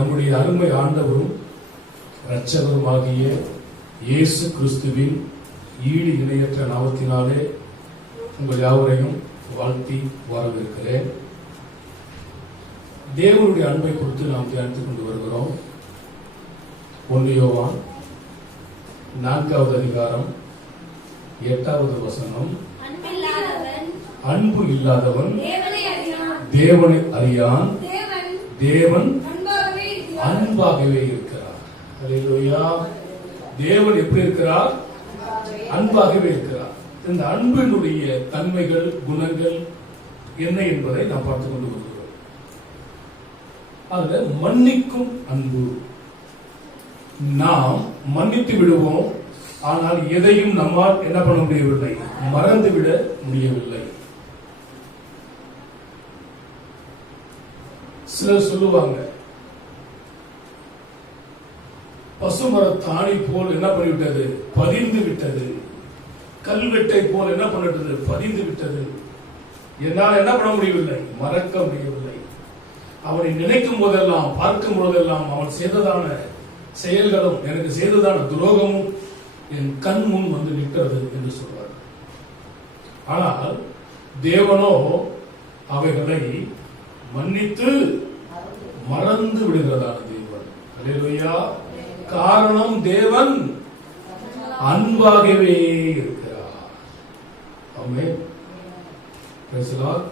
நம்முடைய அருமை ஆண்டவரும் இரட்சகருமாகிய இயேசு கிறிஸ்துவின் ஈடு இணையற்ற நாமத்தினாலே உங்கள் யாவரையும் வாழ்த்தி வரவேற்கிறேன். தேவனுடைய அன்பை குறித்து நாம் தியானித்துக் கொண்டு வருகிறோம். 1 யோவான் 4வது அதிகாரம் 8வது வசனம், அன்பு இல்லாதவன் தேவனை அறியான், தேவன் அன்பாகவே இருக்கிறார். அல்லேலூயா. தேவன் எப்படி இருக்கிறார்? அன்பாகவே இருக்கிறார். இந்த அன்பினுடைய தன்மைகள், குணங்கள் என்ன என்பதை நாம் பார்த்துக் கொண்டு வருகிறோம். அதுல மன்னிக்கும் அன்பு. நாம் மன்னித்து விடுவோம், ஆனால் எதையும் நம்மால் என்ன பண்ண முடியவில்லை, மறந்துவிட முடியவில்லை. சிலர் சொல்லுவாங்க, பசுமரத்தாணி போல் என்ன பண்ணிவிட்டது, பதிந்து விட்டது. கல்வெட்டை போல் என்ன பண்ணிட்டது, பதிந்து விட்டது. என்னால் என்ன பண்ண முடியவில்லை, மறக்க முடியவில்லை. அவனை நினைக்கும் போதெல்லாம், பார்க்கும் போதெல்லாம் அவன் செய்ததான செயல்களும், எனக்கு செய்ததான துரோகமும் என் கண் முன் வந்து நிற்கிறது என்று சொல்வார். ஆனால் தேவனோ அவைகளை மன்னித்து மறந்து விடுகிறதான தேவன். அல்லேலூயா. காரணம், தேவன் அன்பாகவே இருக்கிறார். ஆமென். Praise the lord.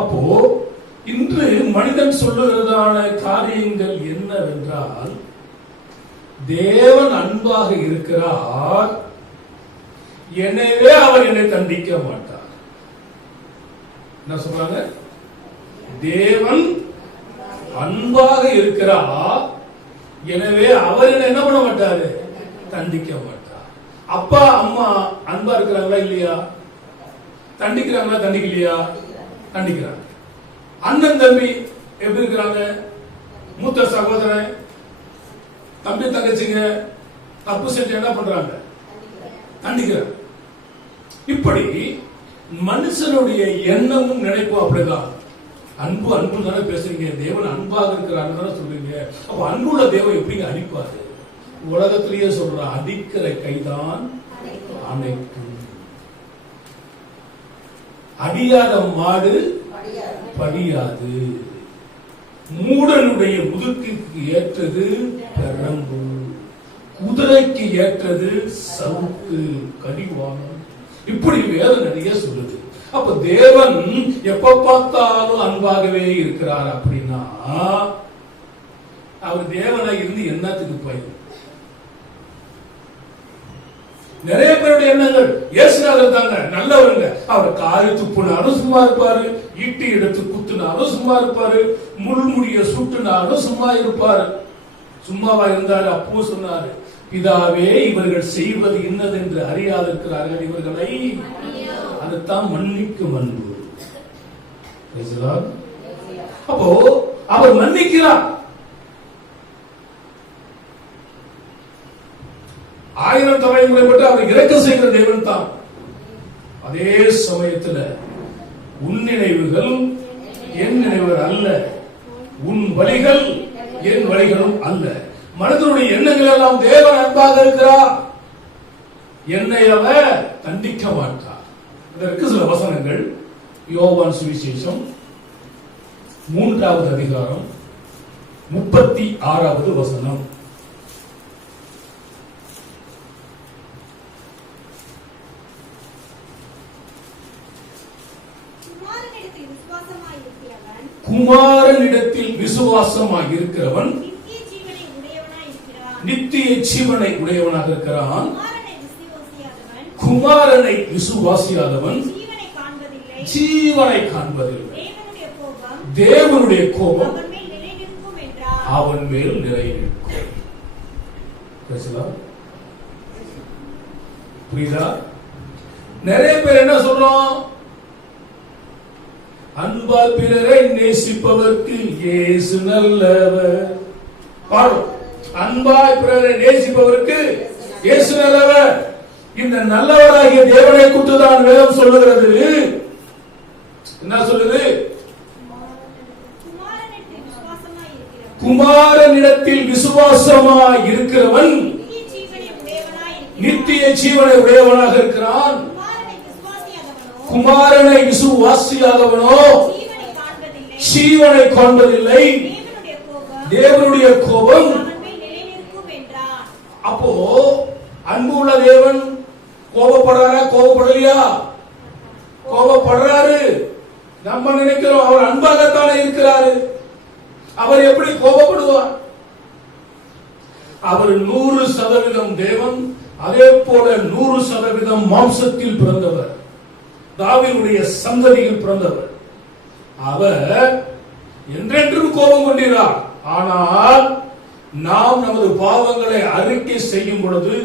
அப்போ இன்று மனிதன் சொல்லுகிறதான காரியங்கள் என்னவென்றால், தேவன் அன்பாக இருக்கிறார், எனவே அவர் என்னை தண்டிக்க மாட்டார். என்ன சொல்றாங்க? தேவன் அன்பாக இருக்கிறார், எனவே அவர் என்ன பண்ண மாட்டாரு, தண்டிக்க மாட்டார். அப்பா அம்மா அன்பா இருக்கிறாங்களா இல்லையா? தண்டிக்கிறாங்களா தண்டிக்கலையா? தண்டிக்கிறாங்க. அண்ணன் தம்பி எப்படி இருக்கிறாங்க? மூத்த சகோதரன், தம்பி தங்கச்சிங்க தப்பு செஞ்சு என்ன பண்றாங்க, தண்டிக்கிறாங்க. இப்படி மனுஷனுடைய எண்ணமும் நினைப்பும் அப்படிதான். அன்பு அன்பு தானே பேசுறீங்க, தேவன் அன்பாக இருக்கிறான்னு தானே சொல்றீங்க. அப்ப அன்புள்ள தேவன் எப்படிங்க அடிப்பாரு? உலகத்திலேயே சொல்ற, அடிக்கிற கைதான் அணைக்கும், அடியாத மாடு படியாது, மூடனுடைய முதுகுக்கு ஏற்றது பெரம்பு, குதிரைக்கு ஏற்றது சவுக்கு, கடிவாளம். இப்படி வேதம் நிறைய சொல்லுது. அப்ப தேவன் எப்ப பார்த்தாலும் அன்பாகவே இருக்கிறார். அப்படின்னா அவர் தேவனா இருந்து என்னத்துக்கு போய்? நிறைய பேருடைய எண்ணங்கள், இயேசுநாதர் தாங்க நல்லவருங்க, அவர் காரி துப்புனாலும் சும்மா இருப்பாரு, ஈட்டி எடுத்து குத்துனாலும் சும்மா இருப்பாரு, முள்முடிய சுட்டுனாலும் சும்மா இருப்பாரு. சும்மாவா இருந்தாரு? அப்போ சொன்னாரு, பிதாவே இவர்கள் செய்வது இன்னது என்று அறியாதிருக்கிறார்கள், இவர்களை. அதுதான் மன்னிக்கும் அன்பு. அப்போ அவர் மன்னிக்கிறார். 1000 தலைமுறைப்பட்டு அவர் இறக்க செய்கிற தேவன் தான். அதே சமயத்தில் உன் நினைவுகள் என் நினைவுகள் அல்ல, உன் வழிகள் என் வழிகளும் அல்ல. மனிதனுடைய எண்ணங்கள் எல்லாம் தேவன் அன்பாக இருக்கிறார், என்னை அவர் தண்டிக்க மாட்டார். இதற்கு சில வசனங்கள். யோவான் சுவிசேஷம் 3வது அதிகாரம் 36வது வசனம். குமாரனிடத்தில் விசுவாசமாய் இருக்கிறவன் நித்திய ஜீவனை உடையவனாக இருக்கிறான். குமாரனை விசுவாசியாதவன் ஜீவனை காண்பதில்லை. தேவனுடைய கோபம் அவன் மேல் நிலை நிற்கும். புரியுதா? நிறைய பேர் என்ன சொல்றோம், அன்பால் பிறரை நேசிப்பவர்க்கு இயேசு நல்லவர். பாடும், அன்பாய் பிறரை நேசிப்பவருக்கு இயேசு நல்லவர். இந்த நல்லவராகிய தேவனை குறித்துதான் வேதம் சொல்லுகிறது. என்ன சொல்லுது? குமாரனிடத்தில் விசுவாசமாய் இருக்கிறவன் நித்திய ஜீவனை உடையவனாக இருக்கிறான். குமாரனை விசுவாசியாதவனோ ஜீவனை காண்பதில்லை, தேவனுடைய கோபம். அப்போ அன்புள்ள தேவன் கோபப்படுறாரா? கோபப்படலையா? கோபப்படுறாரு. நம்ம நினைக்கிறோம் அவர் அன்பாகத்தானே இருக்கிறாரு, அவர் எப்படி கோபப்படுவார்? அவர் 100% தேவன், அதே போல 100% மாம்சத்தில் பிறந்தவர், தாவீதுடைய சந்ததியில் பிறந்தவர். அவர் என்றென்றும் கோபம் கொண்டிருக்கிறார். ஆனால் நாம் நமது பாவங்களை அறிக்கை செய்யும் பொழுது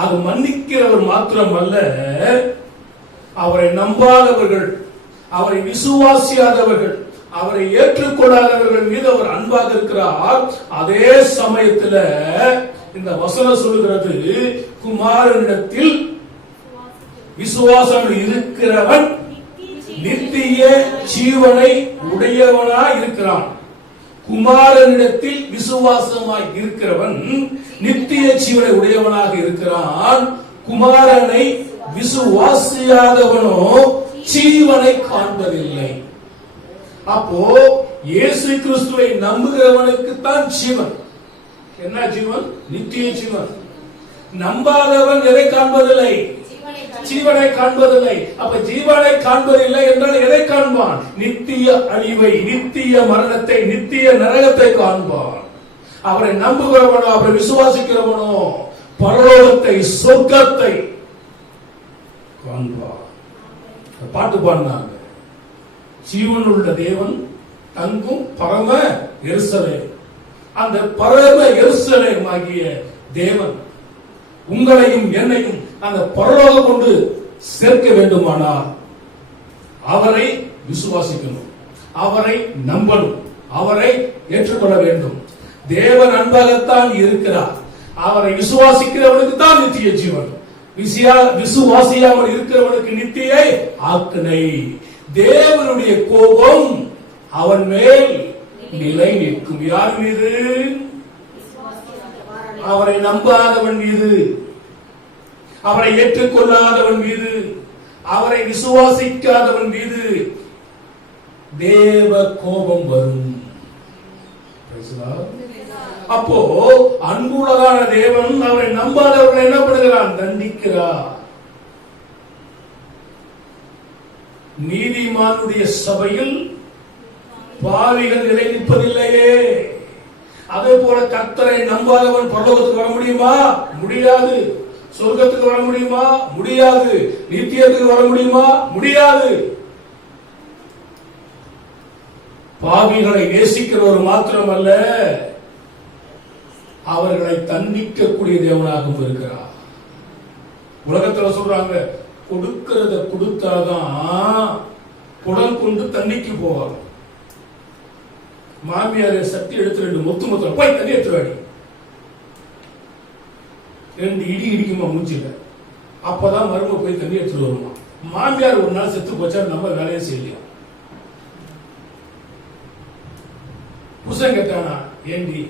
அது மன்னிக்கிறவர் மாத்திரமல்ல, அவரை நம்பாதவர்கள், அவரை விசுவாசியாதவர்கள், அவரை ஏற்றுக்கொள்ளாதவர்கள் மீது அவர் அன்பாக இருக்கிறார். அதே சமயத்தில் இந்த வசனம் சொல்லுகிறது, குமாரனிடத்தில் விசுவாசம் இருக்கிறவன் நித்திய ஜீவனை உடையவனாய் இருக்கிறான். குமாரனிடத்தில் விசுவாசமாய் இருக்கிறவன் நித்திய ஜீவனை உடையவனாக இருக்கிறான். குமாரனை விசுவாசியாதவனோ ஜீவனை காண்பதில்லை. அப்போ இயேசு கிறிஸ்துவை நம்புகிறவனுக்கு தான் ஜீவன். என்ன ஜீவன்? நித்திய ஜீவன். நம்பாதவன் எதை காண்பதில்லை? ஜீவனை காண்பதில்லை. அப்ப ஜீவனை காண்பதில்லை என்றால் எதை காண்பான்? நித்திய அழிவை, நித்திய மரணத்தை, நித்திய நரகத்தை காண்பான். அவரை நம்புகிறவனோ, அவரை விசுவாசிக்கிறவனோ பரலோகத்தை, சொர்க்கத்தை காண்பான். பாட்டு பாடினாங்க, ஜீவனுள்ள தேவன் தங்கும் பரம எருசலேம். அந்த பரம எருசலேம் ஆகிய தேவன் உங்களையும் என்னையும் அந்த பரலோகம் கொண்டு சேர்க்க வேண்டுமானால் அவரை விசுவாசிக்கணும், அவரை நம்பணும், அவரை ஏற்றுக்கொள்ள வேண்டும். தேவன் அன்பாகத்தான் இருக்கிறார். அவரை விசுவாசிக்கிறவனுக்கு தான் நித்திய ஜீவன், விசுவாசியாமல் இருக்கிறவனுக்கு நித்திய ஆக்கினை. தேவனுடைய கோபம் அவன் மேல் நிலை நிற்கும். யார் மீது? அவரை நம்பாதவன் மீது, அவரை ஏற்றுக்கொள்ளாதவன் மீது, அவரை விசுவாசிக்காதவன் மீது தேவ கோபம் வரும். அப்போ அன்புள்ளதான தேவன் அவரை நம்பாதவர்களை என்ன பண்ணுகிறான்? தண்டிக்கிறார். நீதிமானுடைய சபையில் பாவிகள் நிலை நிற்பதில்லையே. அதே போல கர்த்தரை நம்பாதவன் பரலோகத்துக்கு வர முடியுமா? முடியாது. சொர்க்கத்துக்கு வர முடியுமா? முடியாது. நித்தியத்துக்கு வர முடியுமா? முடியாது. பாவிகளை நேசிக்கிறவர் மாத்திரமல்ல, அவர்களை தண்டிக்கக்கூடிய தேவனாகவும் இருக்கிறார். உலகத்துல சொல்றாங்க, கொடுக்கிறத கொடுத்தாதான் குடம் கொண்டு தண்ணிக்கு போவாங்க. மாமியார சக்தி எடுத்து 2 மொத்து போய் தண்ணி எடுத்துவாடி, 2 இடி இடிக்குமா மூஞ்சில, அப்பதான் மருமக போய் தண்ணி எடுத்துட்டு வருமா. மாமியார் ஒரு நாள் செத்து போச்சா நம்ம வேலையை செய்யலாம். புருஷன் கேட்டானா, ஏண்டி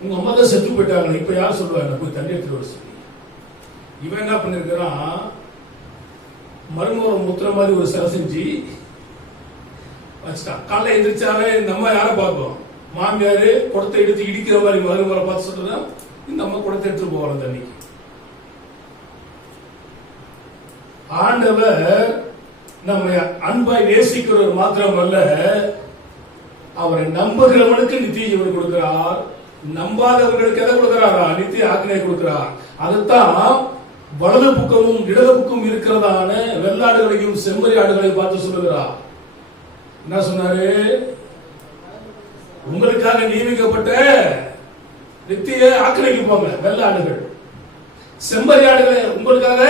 உங்க அம்மா தான் செத்து போயிட்டாங்க, இப்ப யார் சொல்லுவாங்க போய் தண்ணி எடுத்துட்டு வர சொல்லி. இவன் என்ன பண்ணிருக்கிறான், மருமக முத்திர மாதிரி ஒரு சிலை செஞ்சு வச்சுட்டான். காலைல எந்திரிச்சாவே இந்த அம்மா யாரை பார்ப்போம்? மாமியாரு குடத்தை எடுத்து இடிக்கிற மாதிரி மருமகளை பார்த்து சொல்றதா, இந்த அம்மா குடத்தை எடுத்துட்டு போவாங்க தண்ணிக்கு. ஆண்டவர் நம்ம அன்பாய் நேசிக்கிறவர் மாத்திரமல்ல, அவரை நம்புகிறவனுக்கு நித்திய ஜீவன் கொடுக்கிறார். நம்பாதவர்களுக்கு எதை கொடுக்கிறாரா? நித்திய ஆக்கினை கொடுக்கிறார். அதுதான் வலது பக்கமும் இடது பக்கம் இருக்கிறதான வெள்ளாடுகளையும் செம்மறி ஆடுகளையும் பார்த்து சொல்லுகிறார். என்ன சொன்னாரு? உங்களுக்காக நியமிக்கப்பட்ட நித்திய ஆக்கினைக்கு போங்க வெள்ளாடுகள், செம்மறி ஆடுகளை உங்களுக்காக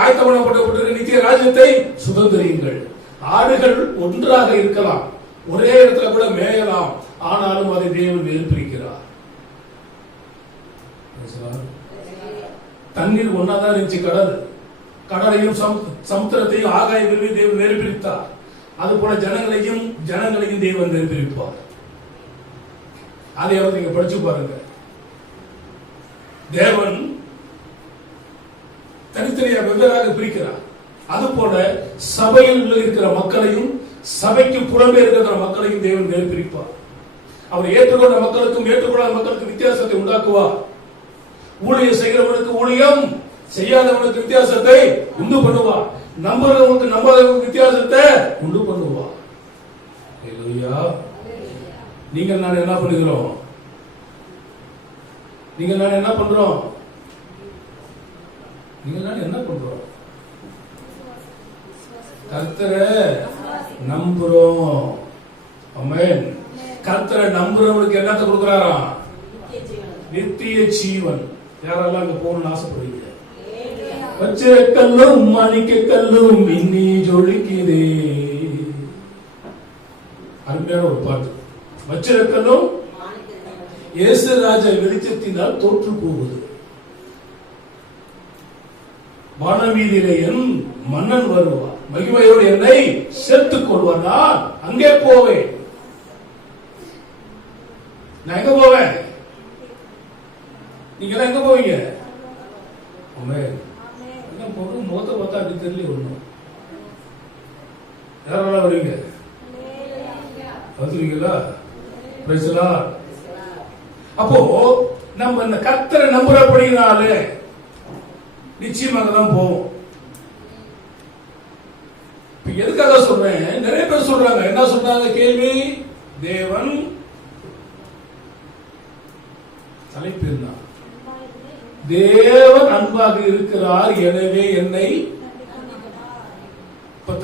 ஆயத்தம் பண்ணப்பட்டிருக்கிற நித்திய ராஜ்யத்தை சுதந்திரியுங்கள். ஆடுகள் ஒன்றாக இருக்கலாம், ஒரே இடத்துல கூட மேயலாம், ஆனாலும் அதை தேவன் வேறுபிரிக்கிறார். தண்ணீர் ஒன்னாதான் இருந்துச்சு, கடலையும் சமுத்திரத்தையும் ஆகாய விரும்பி தேவன் வேறுபிரித்தார். அது போல ஜனங்களையும் தேவன் பிரிப்பார். அதை அவர் நீங்க படிச்சு பாருங்க. தேவன் தனித்தனியா வெவ்வேறாக பிரிக்கிறார். அது போல சபையில் இருக்கிற மக்களையும் சபைக்கு புறம்பே இருக்கிற மக்களையும் தேவன் பிரிப்பார். அவர் ஏற்றுக்கொண்ட மக்களுக்கும் ஏற்றுக்கொள்ளாத மக்களுக்கு வித்தியாசத்தை உண்டாக்குவார். ஊழியம் செய்கிறவனுக்கு ஊழியம் செய்யாதவனுக்கு வித்தியாசத்தை உண்டு பண்ணுவார். நம்புறவனுக்கு நம்பாதவனுக்கு வித்தியாசத்தை உண்டு பண்ணுவார். நீங்கள் நான் என்ன பண்ணுகிறோம்? நீங்கள் நான் என்ன பண்றோம்? நீங்கள் நான் என்ன பண்றோம்? கர்த்தரை நம்புறோம். ஆமென். கர்த்தரை நம்புறவனுக்கு என்னத்தை கொடுக்கிறாராம்? நித்திய ஜீவன். யாரெல்லாம் அங்க போகணும்னு ஆசைப்படுறீங்க? வச்சிர கல்லும் மாணிக்க கல்லும் இன்னி ஜொலிக்குதே. அருமையான ஒரு பாட்டு. வச்சிர கல்லும் இயேசு ராஜா வெளிச்சத்தினால் தோற்று போகுது. வானவீதியிலே என் மன்னன் வருவார், மகிமையோடு என்னை சேர்த்துக் கொள்வார். நான் அங்கே போவேன். நான் எங்க போவேன்? நீங்க எங்க போவீங்க? என்ன போகும்? முகத்தை பார்த்தா அப்படி தெரியல. ஒண்ணும் யாரெல்லாம் வருவீங்க? வந்துருவீங்களா? அப்போ நம்ம இந்த கர்த்தரை நம்புறபடினாலே நிச்சயமாக தான் போவோம். எதுக்காக சொல்றேன்? நிறைய பேர் சொல்றாங்க. என்ன சொல்றாங்க? கேள்வி. தேவன் தலைப்பு என்ன? தேவன் அன்பாக இருக்கிறார், எனவே என்னை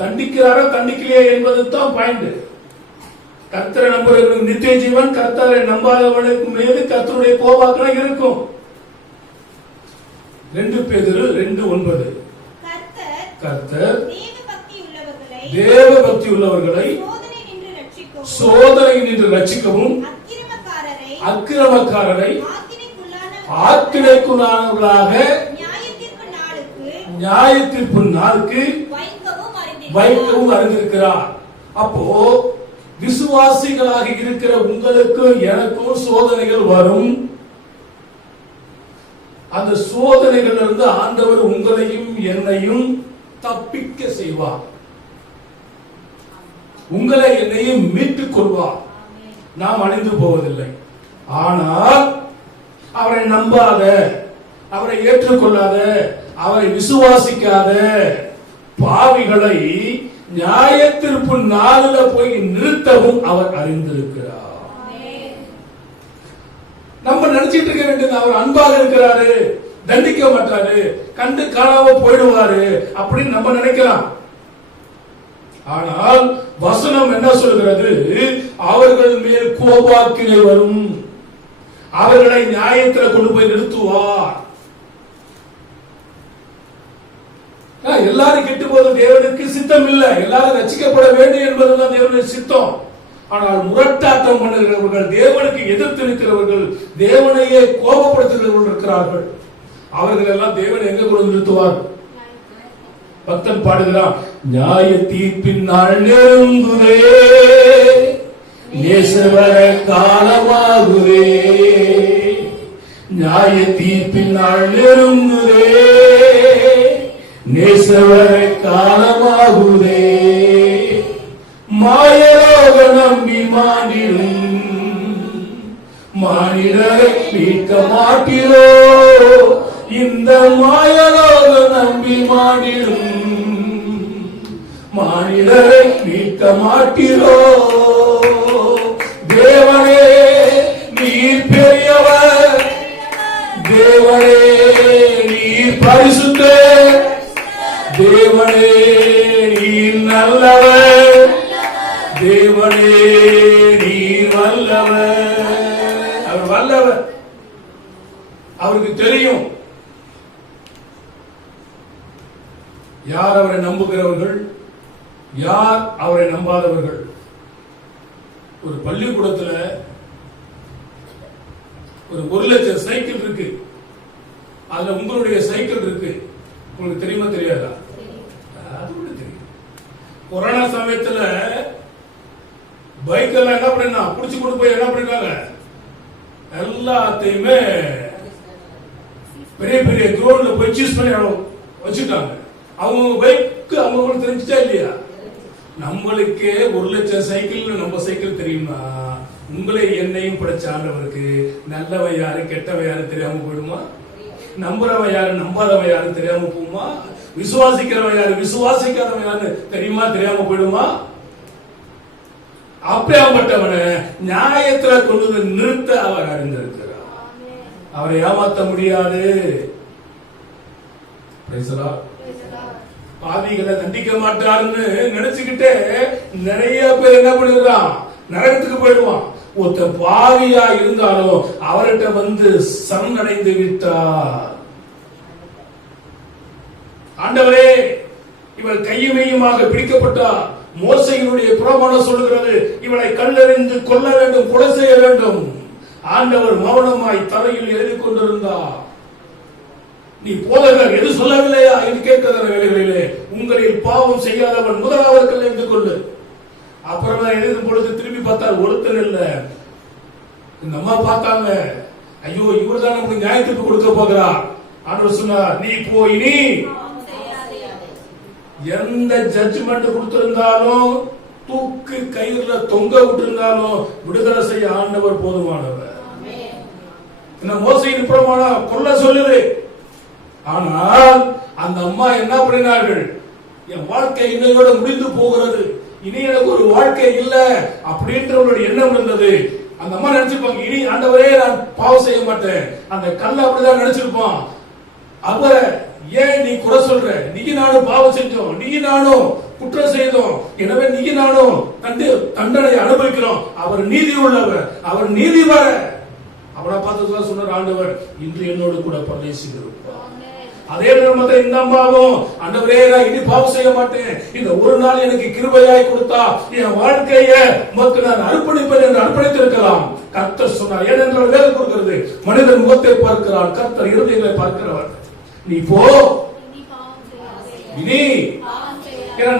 தண்டிக்கிறாரா தண்டிக்கலையா என்பது தான் பாயிண்ட். கர்த்தரை நம்புறவர்களுக்கு நித்திய ஜீவன், கர்த்தரை நம்பாதவர்களுக்கு மீது கர்த்தருடைய கோபாக்கினை இருக்கும். 2 பேதுரு 2:9. கர்த்தர் தேவ பக்தி உள்ளவர்களை சோதனை நின்று ரட்சிக்கவும் அக்கிரமக்காரரை ஆக்கினைக்குள்ளானவர்களாக நியாயத்தீர்ப்பு நாளுக்கு வைக்கவும் அறிந்திருக்கிறார். அப்போ விசுவாசிகளாக இருக்கிற உங்களுக்கும் எனக்கும் சோதனைகள் வரும். அந்த சோதனைகள் இருந்து ஆண்டவர் உங்களையும் என்னையும் தப்பிக்க செய்வார். உங்களை என்னையும் மீட்டுக் கொள்வார். நாம் அழிந்து போவதில்லை. ஆனால் அவரை நம்பாத, அவரை ஏற்றுக்கொள்ளாத, அவரை விசுவாசிக்காத பாவிகளை நியாயத்தீர்ப்பு நாளில் போய் நிறுத்தவும் அவர் அறிந்திருக்கிறார். நம்ம நினைச்சிட்டு இருக்க வேண்டியது அவர் அன்பாக இருக்கிறாரு, தண்டிக்க மாட்டாரு, கண்டு காணாம போயிடுவாரு அப்படின்னு நம்ம நினைக்கலாம். ஆனால் வசனம் என்ன சொல்கிறது? அவர்கள் மேல் கோபாக்கினை வரும், அவர்களை நியாயத்தில் கொண்டு போய் நிறுத்துவார். எல்லாரும் கெட்டு போது தேவனுக்கு சித்தம் இல்லை. எல்லாரும் ரட்சிக்கப்பட வேண்டும் என்பதுதான் தேவனுடைய சித்தம். ஆனால் முரட்டாட்டம் பண்ணுகிறவர்கள், தேவனுக்கு எதிர்த்து நிற்கிறவர்கள், தேவனையே கோபப்படுத்துகிறவர்கள் இருக்கிறார்கள். அவர்கள் எல்லாம் தேவனை எங்க கொண்டு நிறுத்துவார்? பக்தன் பாடுகிறான், நியாய தீர்ப்பின் நாள் நெருங்குதே, நேசவர காலமாகுதே. நியாய தீர்ப்பின் நாள் நெருங்குதே, நேசவர காலமாகுதே. மாயரோக நம்பி மானிடும் மானிடரை மீட்க மாட்டிரோ. இந்த மாயரோக நம்பி மானிடும் மானிடரை மீட்க மாட்டிரோ. தேவனே நீர் பெரியவர், தேவனே நீர் பரிசுத்தர், தேவனே நீர் நல்லவர், தேவனே நீர் வல்லவர். அவர் வல்லவர், அவருக்கு தெரியும் யார் அவரை நம்புகிறவர்கள், யார் அவரை நம்பாதவர்கள். ஒரு பள்ளிக்கூடத்தில் ஒரு 1,00,000 சைக்கிள் இருக்கு. அதுல உங்களுடைய சைக்கிள் இருக்கு. உங்களுக்கு தெரியுமா தெரியாதா? அது கூட தெரியும். கொரோனா சமயத்துல பைக் எல்லாம் என்ன பண்ணா புடிச்சு கொண்டு போய் என்ன பண்ணிருக்காங்க, எல்லாத்தையுமே பெரிய பெரிய கிரௌண்ட்ல போய் சூஸ் பண்ணி வச்சுட்டாங்க. அவங்க பைக்கு அவங்களுக்கு தெரிஞ்சுச்சா இல்லையா? நம்மளுக்கே 1,00,000 சைக்கிள் நம்ம சைக்கிள் தெரியுமா? உங்களை என்னையும் படைச்ச ஆண்டவருக்கு நல்லவன் யாரு கெட்டவன் யாரு தெரியாம போயிடுமா? நம்புறவன் யாரு நம்பாதவன் யாரு தெரியாம போகுமா? விசுவாசிக்கிறவன் யாரு விசுவாசிக்காதவன் யாரு தெரியுமா தெரியாம போயிடுமா? அப்படியாப்பட்டவனை நியாயத்துல கொண்டு நிறுத்த அவர் அறிந்திருக்கிறார். அவரை ஏமாத்த முடியாது. பாவிகளை தண்டிக்க மாட்டாருன்னு நினைச்சுக்கிட்டே நிறைய பேர் என்ன பண்ணிடுறான், நரகத்துக்கு போயிடுவான். ஒருத்த பாவியா இருந்தாலும் அவர்கிட்ட வந்து சரணடைந்து விட்டார். ஆண்டவரே இவள் கையுமையுமாக பிடிக்கப்பட்டார். மோசையினுடைய பிரமாணம் சொல்லுகிறது, இவளை கல்லெறிந்து கொல்ல வேண்டும், கொலை செய்ய வேண்டும். ஆண்டவர் மௌனமாய் தரையில் எழுதி கொண்டிருந்தார். நீ போதகர் எது சொல்லவில்லையா என்று கேட்கிற வேலைகளிலே உங்களில் பாவம் செய்யாதவன் முதலாவது கல்லை எடுத்துக் கொள்ளு. அப்புறம் எழுதும் பொழுது திரும்பி பார்த்தார், ஒருத்தர் இல்ல. இந்த அம்மா பார்த்தாங்க, ஐயோ இவர் தான் நமக்கு நியாய தீர்ப்பு கொடுக்க போகிறார். ஆண்டவர் சொன்னார், நீ போய் நீ எந்த ஜட்ஜ்மெண்ட் கொடுத்திருந்தாலும் தூக்கு கயிறுல தொங்க விட்டிருந்தாலும் விடுதலை செய்ய ஆண்டவர் போதுமானவர். மோசையின் பிரமாணம் கொல்ல சொல்லுது. ஆனால் அந்த அம்மா என்ன பண்ணினார்கள், என் வாழ்க்கை இன்னையோட முடிந்து போகிறது, இனி எனக்கு ஒரு வாழ்க்கை இல்ல அப்படின்ற எண்ணம் இருந்தது. அந்த அம்மா நினைச்சிருப்பாங்க, இனி ஆண்டவரே நான் பாவம் செய்ய மாட்டேன். அந்த கல்ல அப்படிதான் நினைச்சிருப்பான். அவரை ஏன் நீ குறை சொல்ற? நீ நானும் பாவம் செஞ்சோம், நீ நானும் குற்றம் செய்தோம், எனவே நீ நானும் தண்டனை அனுபவிக்கிறோம். அவர் நீதி உள்ளவர், அவர் நீதிபர. அவரை பார்த்து சொன்னார் ஆண்டவர், இன்று என்னோடு கூட பரதேசிகள். அதே நேரத்தில் இந்த அம்மாவும், ஆண்டவரே நான் இனி பாவம் செய்ய மாட்டேன், இந்த ஒரு நாள் எனக்கு கிருபையாய் கொடுத்தா என் வாழ்க்கையை உமக்கு நான் அர்ப்பணிப்பேன் என்று அர்ப்பணித்திருக்கலாம். கர்த்தர் சொன்னார், ஏனென்றால் வேலை கொடுக்கிறது மனிதன் முகத்தை பார்க்கிறான், கர்த்தர் இருதயங்களை பார்க்கிறவர். நீ போ, இனி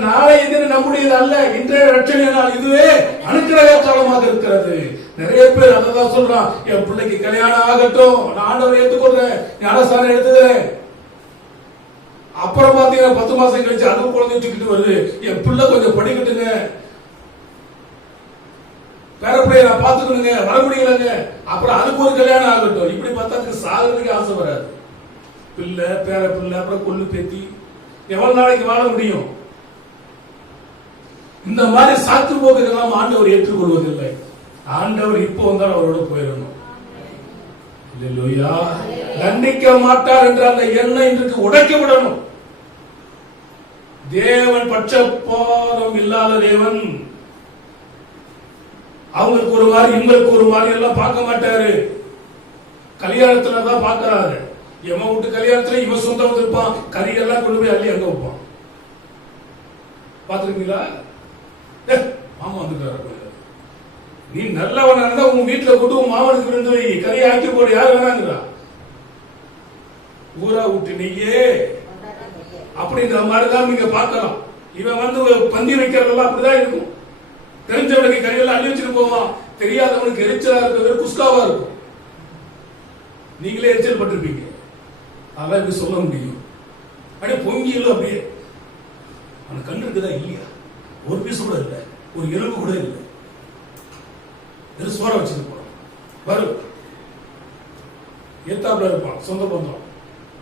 நாளை தினம் நம்முடையது அல்ல, இன்றைய ரட்சணை நாள் இதுவே அனுக்கிரக காலமாக இருக்கிறது. நிறைய பேர் அதான் சொல்றான், என் பிள்ளைக்கு கல்யாணம் ஆகட்டும், நான் ஆண்டவரை ஏற்றுக்கொள்றேன், ஞானஸ்தானம் எடுத்துக்கிறேன். அப்புறம் பாத்தீங்கன்னா 10 மாசம் கழிச்சு அது குழந்தை தூக்கிட்டு வருது, என் பிள்ளை கொஞ்சம் படிக்கட்டுங்க, பேரப்பிள்ளைய நான் பாத்துக்கணுங்க, வர முடியலங்க, அப்புறம் அதுக்கு ஒரு கல்யாணம் ஆகட்டும். இப்படி பார்த்தா சாகிறதுக்கு ஆசை வராது. பிள்ளை பேர பிள்ளை அப்புறம் கொள்ளு பேத்தி எவ்வளவு நாளைக்கு வாழ முடியும்? இந்த மாதிரி சாத்து போக்குதெல்லாம் ஆண்டவர் ஏற்றுக்கொள்வதில்லை. ஆண்டவர் இப்போ வந்தால் அவரோட போயிடணும். தண்டிக்க மாட்டார் என்ற அந்த எண்ணம் இன்றைக்கு உடைக்கப்படணும். தேவன் பட்சபாதம் இல்லாத தேவன். அவங்களுக்கு ஒரு மாதிரி இவங்களுக்கு ஒரு மாதிரி எல்லாம் பார்க்க மாட்டாரு. கல்யாணத்துலதான் பார்க்கிறாரு. எவன் விட்டு கல்யாணத்துல இவன் சொந்தம் இருப்பான், கரியெல்லாம் கொண்டு போய் அள்ளி அங்க வைப்பான். பாத்துருக்கீங்களா? மாமா வந்துட்டாரு, நீ நல்லவனா இருந்தா உங்க வீட்டுல கொண்டு உன் மாமனுக்கு விருந்து வை, கறியை ஆக்கி போடு, யார் வேணாங்கிறா? ஊரா விட்டு நீயே அப்படின்ற மாதிரிதான் நீங்க பார்க்கலாம். இவன் வந்து பந்தி வைக்கிறதெல்லாம் அப்படிதான் இருக்கும். தெரிஞ்சவனுக்கு கறியெல்லாம் அள்ளி வச்சுட்டு போவான், தெரியாதவனுக்கு எரிச்சலா இருக்கிறது குஸ்காவா இருக்கும். நீங்களே எரிச்சல் பட்டிருப்பீங்க. அதான் இப்படி சொல்ல முடியும். அப்படியே பொங்கியில் அப்படியே அவனுக்கு கண்ணு இருக்குதா இல்லையா? ஒரு பீஸ் கூட இல்லை, ஒரு எலும்பு கூட இல்லை. சோற வச்சுட்டு போறோம், வரும் ஏத்தாப்புல இருப்பான் சொந்த பந்தம்,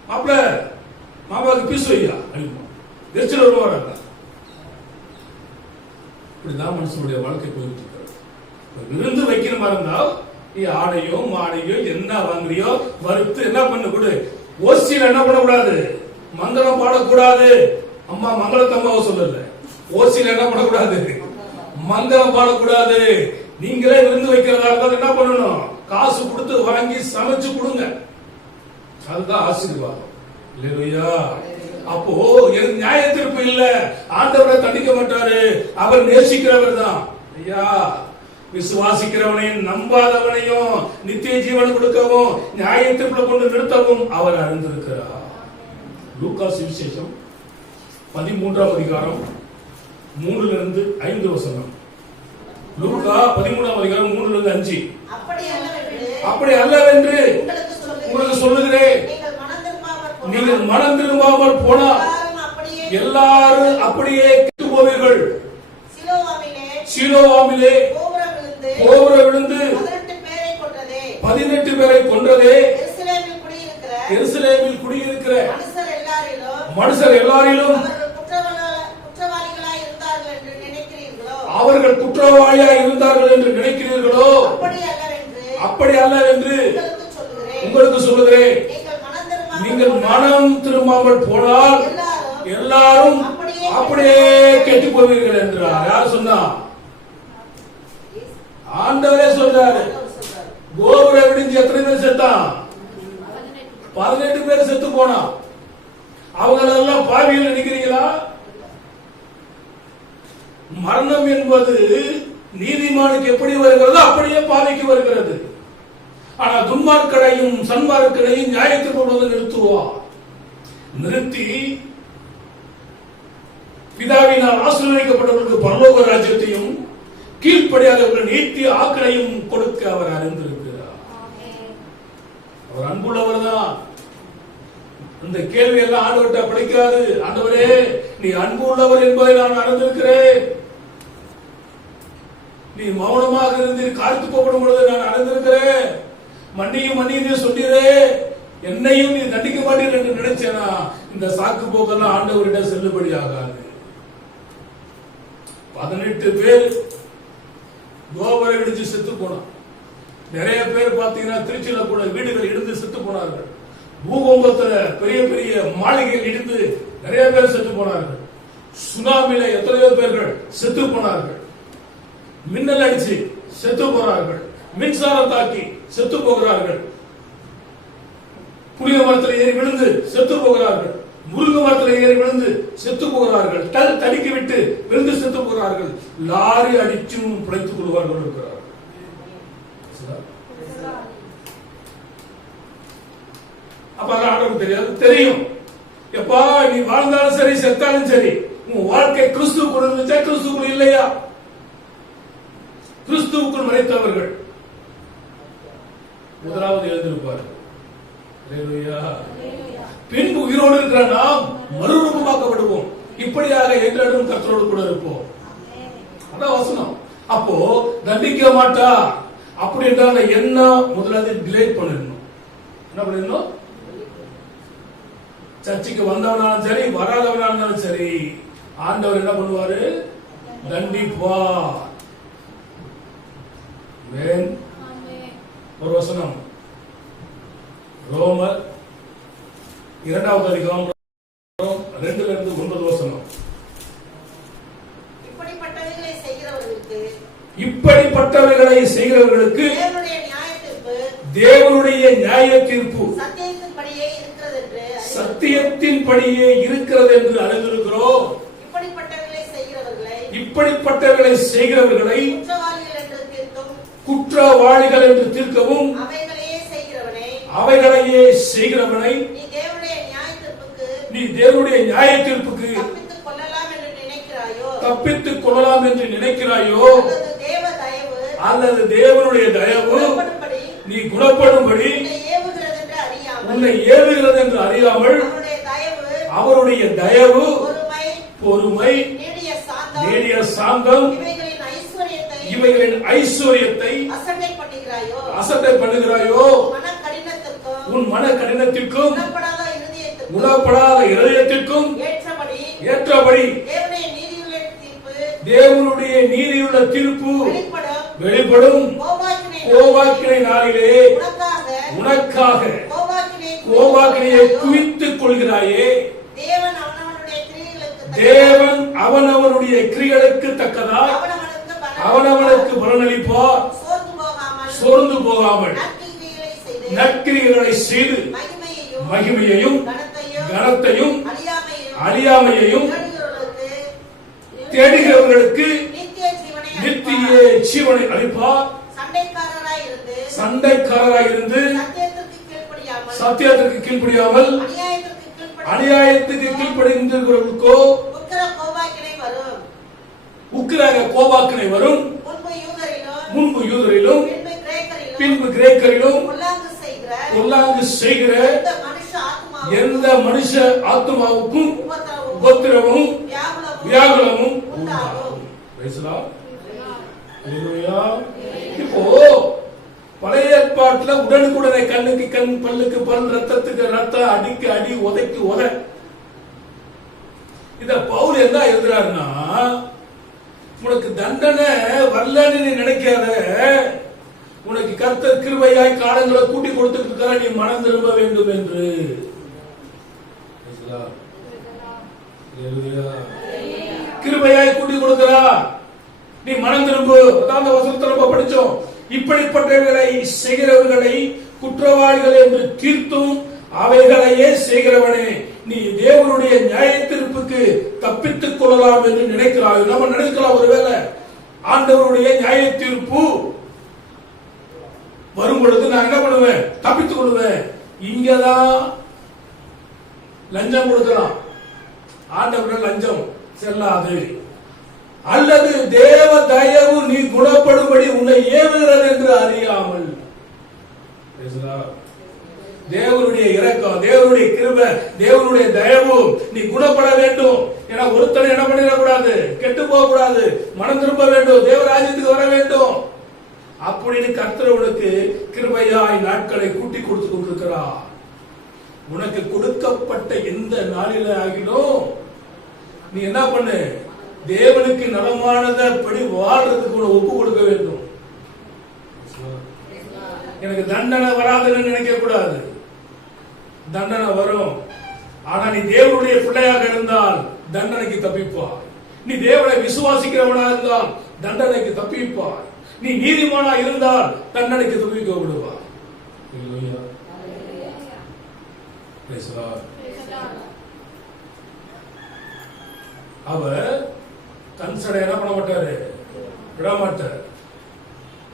மாப்பிள்ள மாமாவுக்கு பீஸ் வையா அடிப்போம், எரிச்சல் வருவாங்க. இப்படிதான் மனுஷனுடைய வாழ்க்கை போயிட்டு இருக்கிறது. விருந்து வைக்கிற மாதிரி இருந்தால் நீ ஆடையோ மாடையோ என்ன வாங்குறியோ வறுத்து என்ன பண்ண கொடு. ஓசியில என்ன பண்ணக்கூடாது, மங்களம் பாடக்கூடாது. அம்மா மங்களத்தம்மாவை சொல்லல, ஓசியில என்ன பண்ணக்கூடாது, மங்களம் பாடக்கூடாது. நீங்களே விருந்து வைக்கிறதா இருந்தால் என்ன பண்ணணும், காசு கொடுத்து வாங்கி சமைச்சு கொடுங்க, அதுதான் ஆசீர்வாதம். இல்லையா? அப்போ எனக்கு நியாய தீர்ப்பு இல்ல, ஆண்டவரை தண்டிக்க மாட்டாரு, அவர் நேசிக்கிறவர் தான். ஐயா, விசுவாசிக்கிறவனையும் நம்பாதவனையும் நித்திய ஜீவன் கொடுக்கவும் நியாய தீர்ப்புல கொண்டு நிறுத்தவும் அவர் அறிந்திருக்கிறார். லூக்கா சுவிசேஷம் 13ஆம் அதிகாரம் 3-5 லூக்கா 13:3-5. அப்படி அல்லவென்று உங்களுக்கு சொல்லுகிறேன், நீங்கள் மனம் திரும்பாமல் போனால் எல்லாரும் அப்படியே கெட்டு போவீர்கள். சீலோவாமிலே கோபுரம் விழுந்து 18 பேரை கொன்றதே எருசலேமில் குடியிருக்கிற மனுஷர் எல்லாரிலும் அவர்கள் குற்றவாளியாக இருந்தார்கள் என்று நினைக்கிறீர்களோ? அப்படி அல்ல என்று உங்களுக்கு சொல்லுகிறேன். நீங்கள் மனம் திரும்பாமல் போனால் எல்லாரும் அப்படியே கெட்டு போவீர்கள் என்றார். யார் சொன்னா? ஆண்டவரே சொல்றாரு. கோபுரம் விடிஞ்சு எத்தனை பேர் செத்தான்? 18 பேர் செத்து போனா. அவங்களெல்லாம் பாவியில் நினைக்கிறீங்களா? மரணம் என்பது நீதிமானுக்கு எப்படி வருகிறதோ அப்படியே பாவிக்கு வருகிறது. ஆனா துன்மார்க்கனையும் சன்மார்க்கனையும் நியாயத்தை கொண்டு நிறுத்துவார். நிறுத்தி பிதாவினால் ஆசீர்வதிக்கப்பட்டவர்களுக்கு பரலோக ராஜ்யத்தையும் கீழ்ப்படியாதவர்கள் நீத்தி ஆக்களையும் கொடுக்க அவர் அறிந்திருக்கிறார். அவர் அன்புள்ளவர் தான். இந்த கேள்வி எல்லாம் ஆண்டவர்கிட்ட படிக்காது. ஆண்டவரே, நீ அன்பு உள்ளவர் என்பதை நான் அறிந்திருக்கிறேன். நீ மௌனமாக இருந்து காத்து போகப்படும் பொழுது நான் அறிந்திருக்கிறேன். மன்னியும் சொல்லிடே, என்னையும் நீ தண்டிக்க மாட்டீர் என்று நினைச்சேனா இந்த சாக்கு போக்கெல்லாம் ஆண்டவரிடம் செல்லுபடி ஆகாது. 18 பேர் கோபுரம் இடிச்சு செத்து போனான். நிறைய பேர் பாத்தீங்கன்னா திருச்சியில கூட வீடுகள் இடிந்து செத்து போனார்கள். பூகம்பத்துல பெரிய பெரிய மாளிகைகள் இடிந்து நிறைய பேர் செத்து போனார்கள். சுனாமில எத்தனையோ பேர்கள் செத்து போனார்கள். மின்னல் அடிச்சு செத்து போறார்கள். மின்சாரம் தாக்கி செத்து போகிறார்கள். புளிய மரத்தில் ஏறி விழுந்து செத்து போகிறார்கள். முருங்கை மரத்தில் ஏறி விழுந்து செத்து போகிறார்கள். தடுக்கி விட்டு விழுந்து செத்து போகிறார்கள். லாரி அடிச்சும் பிழைத்துக் கொள்வார்கள் இருக்கிறார்கள். அப்ப ஆண்டவருக்கு தெரியாது, தெரியும். எப்பா நீ வாழ்ந்தாலும் சரி செத்தாலும் சரி உன் வாழ்க்கை கிறிஸ்துவுக்குள் இருந்துச்சா கிறிஸ்துவுக்குள் இல்லையா? கிறிஸ்துவுக்குள் மறைத்தவர்கள் முதலாவது எழுந்திருப்பார்கள். பின்பு உயிரோடு இருக்கிற நாம் மறுரூபமாக்கப்படுவோம். இப்படியாக என்றும் கர்த்தரோடு கூட இருப்போம். அதான் வசனம். அப்போ தண்டிக்க மாட்டா அப்படி என்றால் என்ன? முதலாவது டிலேட் பண்ணிடணும். என்ன பண்ணிடணும்? சர்ச்சைக்கு வந்தவனாலும் சரி வராதவனாலும் சரி ஆண்டவர் என்ன பண்ணுவாரு? தண்டிப்பார். ஒரு வசனம் ரோமர் 2வது அதிகாரம் 2-9 வசனம். இப்படிப்பட்டவைகளை செய்கிறவர்களுக்கு தேவனுடைய நியாய தீர்ப்பு சத்தியத்தின்படியே இருக்கிறது என்று அறிந்திருக்கிறோம். இப்படிப்பட்டவைகளை செய்கிறவர்களை குற்றவாளிகள் என்று தீர்க்கவும் அவைகளையே செய்கிறவனை நீ தேவனுடைய நியாய தீர்ப்புக்கு தப்பித்துக் கொள்ளலாம் என்று நினைக்கிறாயோ? அல்லது தேவனுடைய தயவு நீ குணப்படும்படி உன்னை ஏவுகிறது என்று அறியாமல் அவருடைய தயவு, பொறுமை, நீடிய சாந்தம் இவைகளின் ஐஸ்வர்யத்தை அசட்டை பண்ணுகிறாயோ? உன் மன கடினத்திற்கும் குணப்படாத இருதயத்திற்கும் ஏற்றபடி தேவனுடைய நீதியுள்ள தீர்ப்பு வெளிப்படும் கோபாக்கினை நாளிலே உனக்காக கோபாக்கினையை குவித்துக் கொள்கிறாயே. தேவன் அவனவனுடைய கிரியைகளுக்கு தக்கதாய் அவனவனுக்கு பலனளிப்பார். சோர்ந்து போகாமல் நற்கிரியைகளை செய்து மகிமையையும் கனத்தையும் அழியாமையையும் தேடுகிறவர்களுக்கு நித்திய ஜீவனை அளிப்பார். சண்டைக்காரராய் இருந்து சத்தியத்திற்கு கீழ்ப்படியாமல் அநியாயத்துக்கு கீழ்ப்படிந்தவர்களுக்கோ உக்கிராக கோபாக்கினை வரும். முன்பு யூதரிலும் பின்பு கிரேக்கரிலும் பொல்லாங்கு செய்கிற எந்த மனுஷ ஆத்மாவுக்கும் உபத்திரவமும் வியாகுலமும் உண்டாகும். இப்போ பழைய ஏற்பாட்டுல உடனுக்குடனே கண்ணுக்கு கண், பல்லுக்கு பல், ரத்தத்துக்கு ரத்தம், அடிக்கு அடி, உதைக்கு உதை. இத பவுல் என்ன எழுதுறாருன்னா, உனக்கு தண்டனை வரலன்னு நீ நினைக்காத, உனக்கு கர்த்தர் கிருபையாய் காலங்களை கூட்டி கொடுத்துட்டு இருக்கிற, நீ மனம் திரும்ப வேண்டும் என்று. கிருபையாய் கூட்டி கொடுக்கிறா, நீ மனம் திரும்பு. அதான் வசனத்துல நம்ம படிச்சோம், இப்படிப்பட்டவர்களை செய்கிறவர்களை குற்றவாளிகள் என்று தீர்த்தும் அவைகளையே செய்கிறவனே, நீ தேவனுடைய நியாய தீர்ப்புக்கு தப்பித்துக் கொள்ளலாம் என்று நினைக்கிறாய். நம்ம நினைக்கலாம், ஒருவேளை ஆண்டவருடைய நியாய தீர்ப்பு வரும் பொழுது நான் என்ன பண்ணுவேன், தப்பித்துக் கொள்வேன். இங்கதான் லஞ்சம் கொடுக்கலாம், ஆண்டவர்கள் லஞ்சம் செல்லாது. அல்லது தேவ தயவு நீ குணப்படும்படி உன்னை ஏவுகிறது என்று அறியாமல். தேவனுடைய இரக்கம், தேவனுடைய கிருபை, தேவனுடைய தயவு நீ குணப்பட வேண்டும். ஏன்னா ஒருத்தனை என்ன பண்ணிடக்கூடாது, கெட்டு போக கூடாது, மனம் திரும்ப வேண்டும், தேவராஜ்யத்துக்கு வர வேண்டும். அப்படின்னு கர்த்தர் உனக்கு கிருபையாய் நாட்களை கூட்டி கொடுத்து கொண்டிருக்கிறார். உனக்கு கொடுக்கப்பட்ட எந்த நாளில ஆகிடும் நீ என்ன பண்ணு, தேவனுக்கு நலமானதை படி வாழ்றதுக்கு ஒப்பு கொடுக்க வேண்டும். எனக்கு தண்டனை வராதுன்னு நினைக்க கூடாது, தண்டனை வரும். ஆனா நீ தேவனுடைய பிள்ளையாக இருந்தால் தண்டனைக்கு தப்பிப்பாய். நீ தேவனை விசுவாசிக்கிறவனா இருந்தால் தண்டனைக்கு தப்பிப்பாய். நீ நீதிமானா இருந்தால் தண்டனைக்கு தப்பிக்க விடுவாய். அவர் கன்சடை என்ன பண்ண மாட்டாரு, விடமாட்டார்.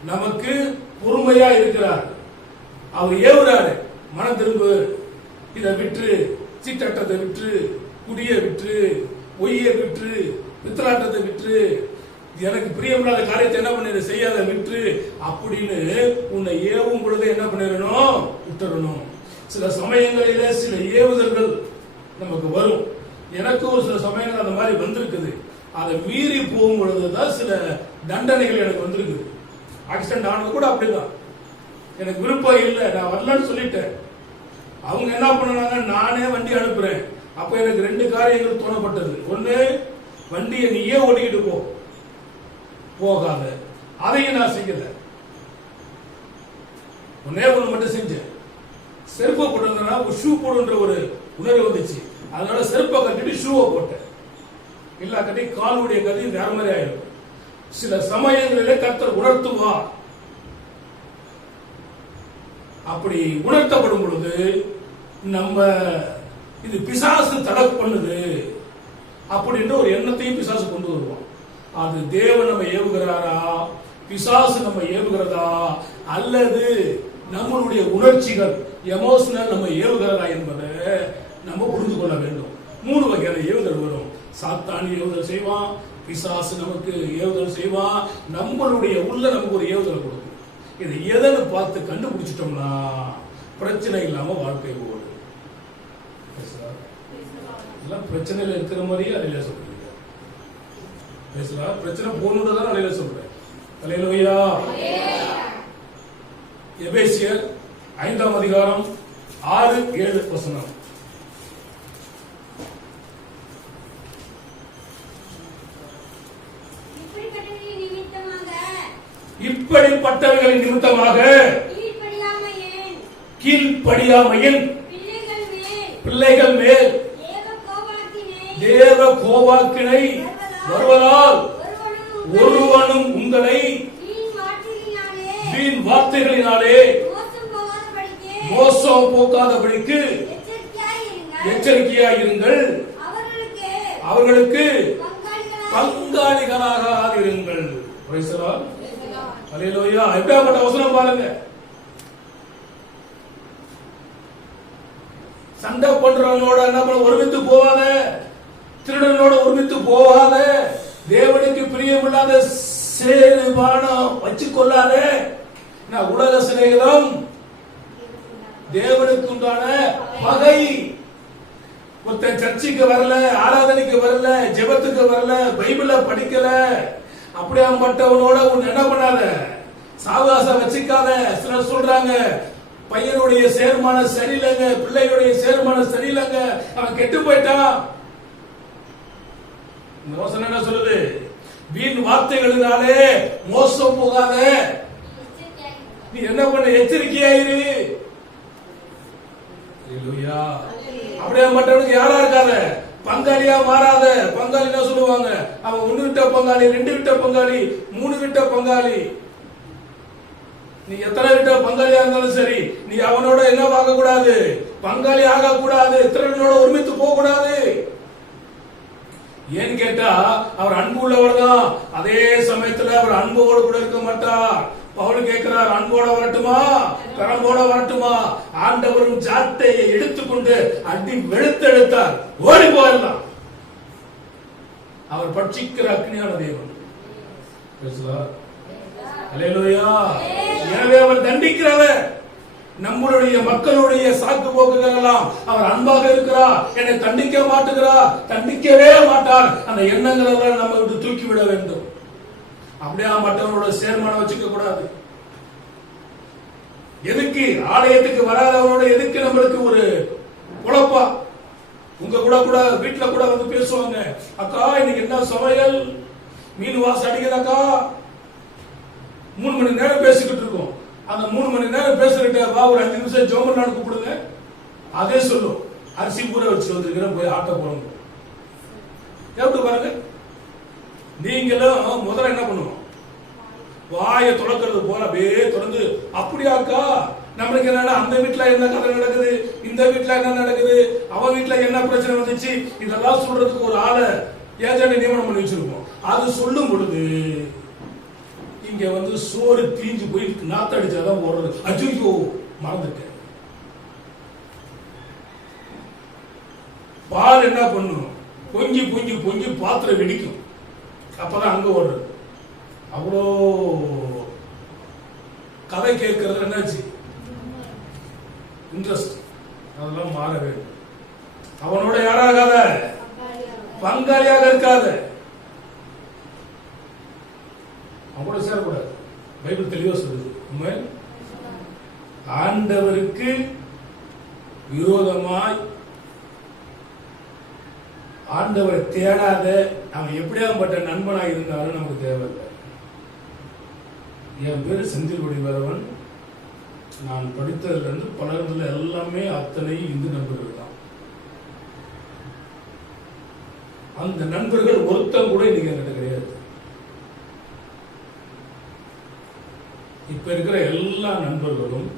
நமக்கு பொறுமையா இருக்கிறார். அவர் ஏவுறாரு, மனம் திரும்பு, இதை விற்று, சீட்டட்டத்தை விற்று, குடிய விற்று, பொய்ய விற்று, பித்தலாட்டத்தை விற்று, எனக்கு பிரியமில்லாத காரியத்தை என்ன பண்ணிடு, செய்யாத விற்று அப்படின்னு உன்னை ஏவும் பொழுது என்ன பண்ணிடணும், விட்டுறணும். சில சமயங்களில சில ஏவுதல்கள் நமக்கு வரும். எனக்கு ஒரு சில சமயங்கள் அந்த மாதிரி வந்திருக்குது. அதை மீறி போகும் பொழுதுதான் சில தண்டனைகள் எனக்கு வந்திருக்குது. ஆக்சிடென்ட் ஆனது கூட அப்படிதான். எனக்கு விருப்பம் இல்லை, நான் வரலன்னு சொல்லிட்டேன். அவங்க என்ன பண்ணாங்க, நானே வண்டி அனுப்புறேன். அப்ப எனக்கு ரெண்டு காரியங்கள் தோணப்பட்டது. ஒண்ணு, வண்டியை நீயே ஓடிக்கிட்டு போகாத, அதையும் நான் செய்யல. ஒன்னே ஒண்ணு மட்டும் செஞ்சேன், செருப்பை போட்டிருந்தா ஒரு ஷூ போடுன்ற ஒரு உணர்வு வந்துச்சு. அதனால செருப்பை கட்டிட்டு ஷூவை போட்டேன். இல்ல கட்டி காலுடைய கதி வேற மாதிரி ஆயிடும். சில சமயங்களிலே கர்த்தர் உணர்த்துவார். அப்படி உணர்த்தப்படும் பொழுது நம்ம இது பிசாசு தடை பண்ணுது அப்படின்ற ஒரு எண்ணத்தையும் பிசாசு கொண்டு வருவான். அது தேவன் நம்ம ஏவுகிறாரா, பிசாசு நம்ம ஏவுகிறதா, அல்லது நம்மளுடைய உணர்ச்சிகள் எமோஷனல் நம்ம ஏவுகிறதா என்பதை நம்ம புரிந்து கொள்ள வேண்டும். மூணு வகையான ஏவுதல் வரும். சாத்தானி ஏவுதல் செய்வான், பிசாசு நமக்கு ஏவுதல் செய்வான், நம்மளுடைய உள்ள நமக்கு ஒரு ஏவுதல் கொடுக்கும். இதை எதன்னு பார்த்து கண்டுபிடிச்சிட்டோம்னா பிரச்சனை இல்லாம வாழ்க்கை ஓடும். பிரச்சனையில இருக்கிற மாதிரியே அலையில சொல்றீங்க. பேசலாம், பிரச்சனை போகணுன்றதான் அலையில சொல்றேன். அல்லேலூயா. எபேசியர் 5ஆம் அதிகாரம் 6-7 வசனம். இப்படிப்பட்டவர்களின் நிமித்தமாக கீழ்ப்படியாமையின் பிள்ளைகள் மேல் தேவ கோபாக்கினை வருவதால் ஒருவனும் உங்களை வீண் வார்த்தைகளினாலே மோசம் போக்காதபடிக்கு எச்சரிக்கையாயிருங்கள். அவர்களுக்கு பங்காளிகளாக இருங்கள். அல்லேலூயா. எப்படிப்பட்ட வசனம் பாருங்க. சண்டை பண்றவனோட என்ன ஒருமித்து போவாத, திருடனோட ஒருமித்து போவாத, தேவனுக்கு பிரியமில்லாத சேருபானம் வச்சுக்கொள்ளாத. உலக சிநேகிதம் தேவனுக்கு உண்டான பகை. ஒருத்தன் சர்ச்சைக்கு வரல, ஆராதனைக்கு வரல, ஜெபத்துக்கு வரல, பைபிள படிக்கல, அப்படியாப்பட்டவனோட உன் என்ன பண்ணாத, சாவாசம் வச்சுக்காத. சிலர் சொல்றாங்க பையனுடைய சேர்மானம் சரியில்லைங்க, பிள்ளையுடைய சேர்மானம் சரியில்லைங்க, அவன் கெட்டு போயிட்டான். இந்த வசனம் என்ன சொல்லுது? வீண் வார்த்தைகளினாலே மோசம் போகாத. நீ என்ன பண்ண? எச்சரிக்கையாயிரு. அப்படியே மற்றவனுக்கு யாரா இருக்காத, பங்காளியா மாறாத. பங்காளி என்ன சொல்லுவாங்க? அவன் 1 விட்ட பங்காளி, 2 விட்ட பங்காளி, 3 விட்ட பங்காளி. நீ எத்தனை விட்ட பங்காளியா இருந்தாலும் சரி, நீ அவனோட என்ன ஆக கூடாது? பங்காளி ஆக கூடாது. திறனோட ஒருமித்து போக கூடாது. ஏன்னு கேட்டா அவர் அன்பு உள்ளவர் தான். அதே சமயத்துல அவர் அன்போடு கூட இருக்க மாட்டார். பவுல் கேட்கிறார், அன்போட வரட்டுமா, கரம்போட வரட்டுமா? ஆண்டவரும் சாட்டையை எடுத்துக்கொண்டு அடி வெளுத்தெடுத்தார். ஓடி போயிடலாம். அவர் பட்சிக்கிற அக்னியான தேவன். எனவே அவர் தண்டிக்கிறவர். நம்மளுடைய மக்களுடைய சாக்கு போக்குகள் எல்லாம் அவர் அன்பாக இருக்கிறார், என்னை தண்டிக்க மாட்டுகிறார், தண்டிக்கவே மாட்டார். அந்த எண்ணங்கள் எல்லாம் நம்ம விட்டு தூக்கிவிட வேண்டும். அப்படியே மற்றவரோட சேர்மானம் வச்சுக்க கூடாது. எதுக்கு ஆலயத்துக்கு வராதவரோட எதுக்கு நம்மளுக்கு ஒரு குழப்பா? உங்க கூட வீட்டுல கூட வந்து பேசுவாங்க, அக்கா இன்னைக்கு என்ன சமையல், மீன் வாசம் அடிக்குதாக்கா. 3 மணி நேரம் பேசிக்கிட்டு இருக்கோம். அந்த 3 மணி நேரம் பேசுறீங்க, வா ஒரு 5 நிமிஷம் ஜோமன் கூப்பிடுங்க. அதே சொல்லும், அரிசி பூர வச்சு வந்துருக்கிற, போய் ஆட்ட போறோம். எப்படி பாருங்க. நீங்களும் முதல்ல என்ன பண்ணுவோம்? வாயை துறக்கிறது போல அப்படியே தொடர்ந்து, அப்படியாக்கா நம்மளுக்கு என்னன்னா அந்த வீட்டுல என்ன கதை நடக்குது, இந்த வீட்டுல என்ன நடக்குது, அவன் வீட்டுல என்ன பிரச்சனை வந்துச்சு, இதெல்லாம் சொல்றதுக்கு ஒரு ஆளை ஏஜென்ட் நியமனம் பண்ணி வச்சிருக்கோம். அது சொல்லும் பொழுது இங்க வந்து சோறு தீஞ்சு போய் நாத்தடிச்சாதான் போடுறது. அஜியோ மறந்துட்டேன். பால் என்ன பண்ணும்? பொங்கி பொங்கி பொங்கி பாத்திரம் வெடிக்கும். அப்பதான் அங்க ஓடுறது. அவ்வளோ கதை கேட்கறது என்னாச்சு? இன்ட்ரெஸ்ட். அதெல்லாம் மாற வேண்டும். அவனோட யாராகாத, பங்காளியாக இருக்காத, அவனோட சேரக்கூடாது. பைபிள் தெளிவா சொல்லுது. ஆண்டவருக்கு விரோதமாய் ஆண்டவரை தேடாத அவன் எப்படியாப்பட்ட நண்பனாக இருந்தாலும் நமக்கு தேவையில்லை. என் பேரு செந்தில் வடிவரவன். நான் படித்ததுல இருந்து பலர்ல எல்லாமே அத்தனை இந்து நண்பர்கள் தான். அந்த நண்பர்கள் ஒருத்தர் கூட இன்னைக்கு என்கிட்ட கிடையாது. இப்ப இருக்கிற எல்லா நண்பர்களும்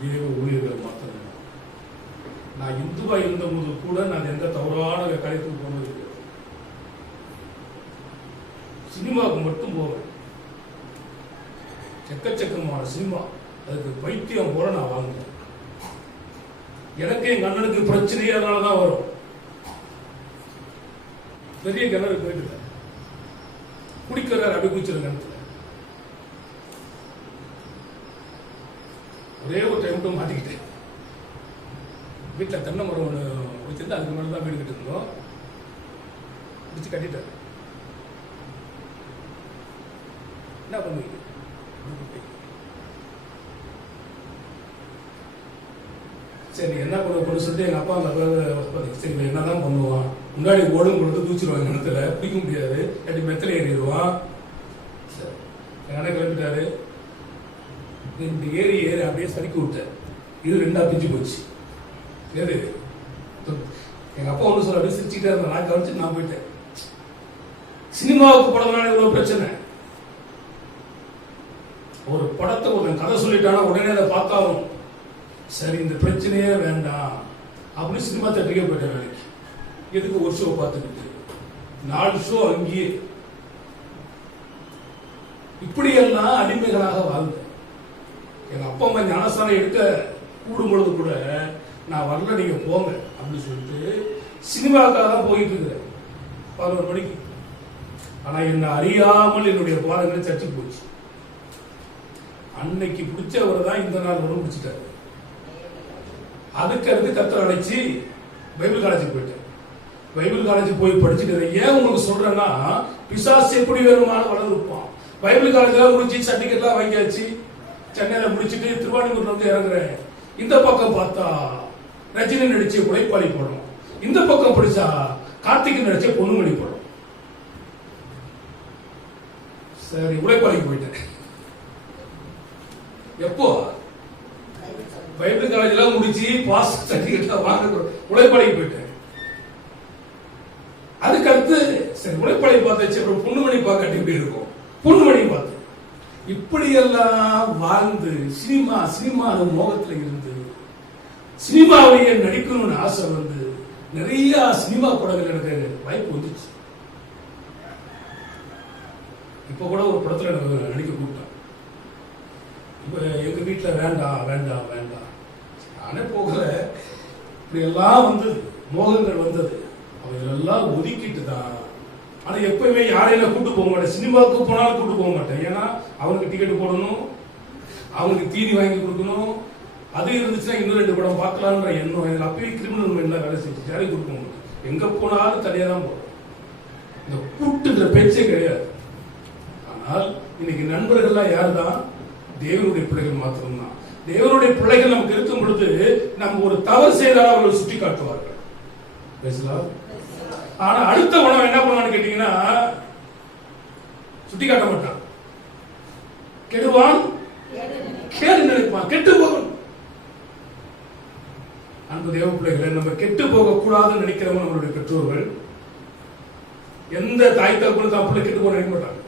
தேவ ஊழியர்கள் மாத்திரம். நான் இந்துவா இருந்த போது கூட நான் எந்த தவறான கலைத்துக்கு போனது கிடையாது. சினிமாவுக்கு மட்டும் போவேன். எக்கச்சக்கமான சினிமா, அதுக்கு பைத்தியம் போல நான் வாங்குவேன். எனக்கு எங்க அண்ணனுக்கு பிரச்சனையே அதனாலதான் வரும். பெரிய கிணறு போயிட்டு குடிக்கிறார், அப்படி குடிச்சிருக்க கிணத்துல. ஒரே ஒரு டைம் மட்டும் மாட்டிக்கிட்டேன். வீட்டில் தென்னை மரம் ஒன்று வச்சிருந்து அதுக்கு மேலே தான் வீடு கட்டி இருந்தோம். பிடிச்சி கட்டிட்டாரு. என்ன பண்ணுவீங்க? சரி என்ன பண்ண சொல்லிட்டு எங்க அப்பா அந்த சரி என்னதான் பண்ணுவான், முன்னாடி ஓடும் கொடுத்து தூச்சிருவாங்க கிணத்துல, பிடிக்க முடியாது, கட்டி மெத்தல ஏறிடுவான். எங்க கிளம்பிட்டாரு. இந்த ஏறி அப்படியே சறுக்கி விட்டேன். இது 2ஆ பிஞ்சு போச்சு. எது எங்க அப்பா ஒன்று சொல்ல அப்படியே சிரிச்சுட்டே இருந்தேன். நான் கவனிச்சு நான் போயிட்டேன். சினிமாவுக்கு படம்னால இவ்வளவு பிரச்சனை. ஒரு படத்தை ஒரு கதை சொல்லிட்டானா உடனே அதை பார்த்தாலும் சரி இந்த பிரச்சனையே வேண்டாம் அப்படின்னு சினிமா தேட்டருக்கே போயிட்டேன் வேலைக்கு. எதுக்கு ஒரு ஷோ பார்த்துக்கிட்டு 4 ஷோ அங்கேயே. இப்படியெல்லாம் அடிமைகளாக வாழ்ந்தேன். எங்க அப்பா அம்மா ஞானஸ்தானம் எடுக்க கூடும் பொழுது கூட நான் வரல, நீங்க போங்க அப்படின்னு சொல்லிட்டு சினிமாவுக்காக தான் போயிட்டு இருக்கிறேன். 11 மணிக்கு. ஆனா என்ன அறியாமல் என்னுடைய பாதங்களை சர்ச்சு போச்சு. அன்னைக்கு பிடிச்சவர் தான் இந்த நாள் வரும் பிடிச்சிட்டாரு. அதுக்கு அடுத்து கத்தரை அழைச்சி பைபிள் காலேஜுக்கு போயிட்டேன். பைபிள் காலேஜ் போய் படிச்சுட்டு ஏன் உங்களுக்கு சொல்றேன்னா, பிசாசு எப்படி வேணுமானு வளர்ந்துருப்பான். பைபிள் காலேஜ்லாம் முடிச்சு சர்டிபிகேட்லாம் வாங்கியாச்சு. சென்னையில முடிச்சுட்டு திருவாரூர்ல வந்து இறங்குறேன். இந்த பக்கம் பார்த்தா ரஜினி நடிச்ச உழைப்பாளி படம், இந்த பக்கம் படிச்சா கார்த்திக் நடிச்ச பொண்ணுமணி படம். சரி, உழைப்பாளிக்கு போயிட்டேன். எப்போ பைபிள் காலேஜ் எல்லாம் முடிச்சு பாஸ் சர்டிபிகேட் வாங்க உழைப்பாளிக்கு போயிட்டேன். அதுக்கடுத்து சரி உழைப்பாளி பார்த்தாச்சு, அப்புறம் பொண்ணுமணி பார்க்காட்டி எப்படி இருக்கும், பொண்ணுமணி பார்த்து இப்படியெல்லாம் வாழ்ந்து சினிமா மோகத்துல இருந்து சினிமாவிலேயே நடிக்கணும்னு ஆசை வந்து நிறைய சினிமா படங்கள் எனக்கு வாய்ப்பு வந்துச்சு. இப்ப கூட ஒரு படத்துல எனக்கு நடிக்க கூப்பிட்டேன். இப்ப எங்க வீட்டுல வேண்டாம் வேண்டாம் வேண்டாம், நானே போகல. இப்படி எல்லாம் வந்து மோகங்கள் வந்தது, அவையெல்லாம் ஒதுக்கிட்டு தான். ஆனா எப்பவுமே யாரையும் கூட்டு போக மாட்டேன். சினிமாவுக்கு போனாலும் கூட்டு போக மாட்டேன். ஏன்னா அவனுக்கு டிக்கெட் போடணும், அவனுக்கு தீனி வாங்கி கொடுக்கணும். அது இருந்துச்சுன்னா இன்னும் 2 படம் பார்க்கலான்ற எண்ணம். எனக்கு அப்பயே கிரிமினல் மைண்ட்ல வேலை செஞ்சு யாரையும் கூட்டு போக மாட்டேன். எங்க போனாலும் தனியா தான் போறேன். இந்த கூட்டுன்ற பேச்சே கிடையாது. ஆனால் இன்னைக்கு நண்பர்கள்லாம் யாருதான்? தேவனுடைய பிள்ளைகள் மாத்திரம்தான். தேவனுடைய பிள்ளைகள் நமக்கு இருக்கும் பொழுது நம்ம ஒரு தவறு செய்தாலும் அவர்கள் சுட்டி காட்டுவார்கள். பேசலாம். ஆனா அடுத்த உணவு என்ன பண்ணுவான்னு கேட்டீங்கன்னா, சுட்டி காட்ட மாட்டான். கெடுவான், கேடு நினைப்பான், கெட்டு போகும். அன்பு தேவ பிள்ளைகளை, நம்ம கெட்டு போக கூடாதுன்னு நினைக்கிறவங்க நம்மளுடைய பெற்றோர்கள். எந்த தாய் தகப்பனும் தான் பிள்ளை கெட்டு போக நினைக்க மாட்டாங்க.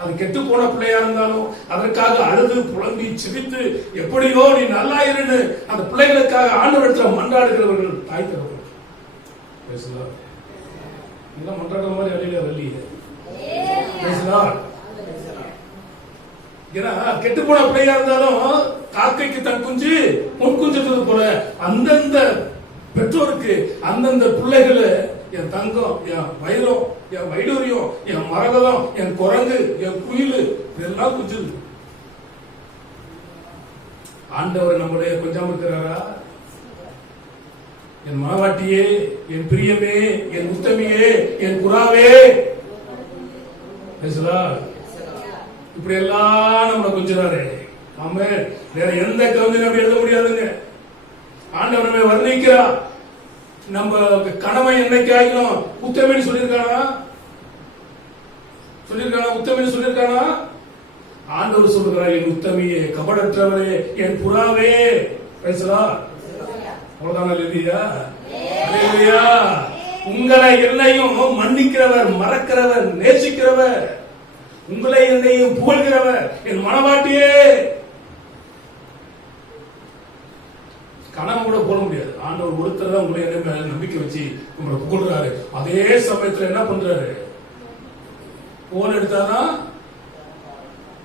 அது கெட்டு போன பிள்ளையா இருந்தாலும் அதற்காக அழுது புலம்பி சிரித்து எப்படியோ நீ நல்லா இருன்னு அந்த பிள்ளைகளுக்காக ஆண்டவரிடத்துல மன்றாடுகிறவர்கள் தாய் தகப்பன். பேசலாம். இதெல்லாம் மன்றாடுற மாதிரி அழியில வரலையே. பேசலாம். ஏன்னா கெட்டு போன பிள்ளையா இருந்தாலும் காக்கைக்கு தன் குஞ்சு முன் குஞ்சது போல அந்தந்த பெற்றோருக்கு அந்தந்த பிள்ளைகளை என் தங்கம், என் வைரம், என் வைடூரியம், என் மரகதம், என் குரங்கு, என் குயில் இதெல்லாம் குஞ்சுது. ஆண்டவர் நம்முடைய கொஞ்சம் இருக்கிறாரா? என் மனவாட்டியே, என் பிரியமே, என் உத்தமியே, என் புறாவே, இப்படி எல்லாம் நம்ம கொஞ்சிறாரு. ஆமே, வேற எந்த கவிதை நம்ம எழுத முடியாதுங்க. ஆண்டவர் நம்ம வர்ணிக்கிறார். நம்ம கணவன் என்னைக்கு ஆகிடும் உத்தமின்னு சொல்லியிருக்கானா? உத்தமின்னு சொல்லியிருக்கானா? ஆண்டவர் சொல்லுகிறார், என் உத்தமியே, கபடற்றவரே, என் புறாவே. பேசலாம். அவ்வளவுதான். இல்லையா? உங்களை என்னையும் மன்னிக்கிறவர், மறக்கிறவர், நேசிக்கிறவர், உங்களை என்னையும் புகழ்கிறவர் என் மனவாட்டியே. கனவு கூட போட முடியாது. ஆண்டவர் ஒருத்தர் தான் உங்களை என்ன மேல நம்பிக்கை வச்சு உங்களை புகழ்றாரு. அதே சமயத்துல என்ன பண்றாரு? போன் எடுத்தாதான்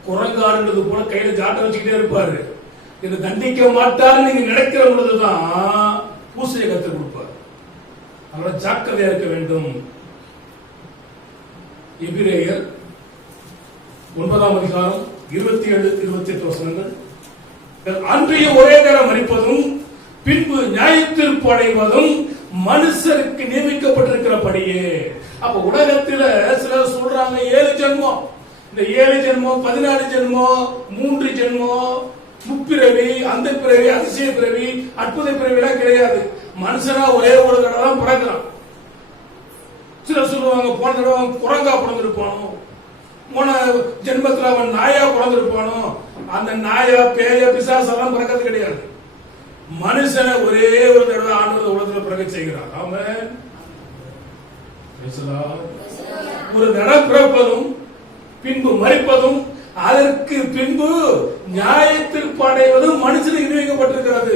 குரங்காருன்றது போல கையில ஜாட்டை வச்சுக்கிட்டே இருப்பாரு. இதை தண்டிக்க மாட்டாரு நீங்க நினைக்கிற பொழுதுதான் பூசையை கற்றுக் கொடுப்பார். அதனால ஜாக்கிரதையா இருக்க வேண்டும். எபிரேயர் 9ஆம் அதிகாரம் 27-28 வசனங்கள். அன்றைய ஒரே நேரம் மரிப்பதும் பின்பு நியாயத்தீர்ப்பு அடைவதும் மனுஷருக்கு நியமிக்கப்பட்டிருக்கிறபடியே. அப்ப உலகத்துல சிலர் சொல்றாங்க 7 ஜென்மம். இந்த 7 ஜென்மம், 14 ஜென்மம், 3 ஜென்மம், முப்பிறவி, அந்த பிறவி, அதிசய பிறவி, அற்புத பிறவி எல்லாம் கிடையாது. மனுஷனா ஒரே ஒரு தடவை தான் பிறக்கிறான். சிலர் சொல்லுவாங்க போன தடவை அவன் குரங்கா பிறந்திருப்பானோ, போன ஜென்மத்தில் அவன் நாயா பிறந்திருப்பானோ. அந்த நாயா, பேய, பிசாசெல்லாம் பிறக்கிறது கிடையாது. மனுஷனை ஒரே ஒரு தடவை ஆண்டவர் உலகத்தில் பிறக்க செய்கிறார். ஆமென். ஒரு தடவை பிறப்பதும் பின்பு மரிப்பதும் அதற்கு பின்பு நியாயத்தீர்ப்பு அடைவதும் மனுஷனுக்கு நியமிக்கப்பட்டிருக்கிறது.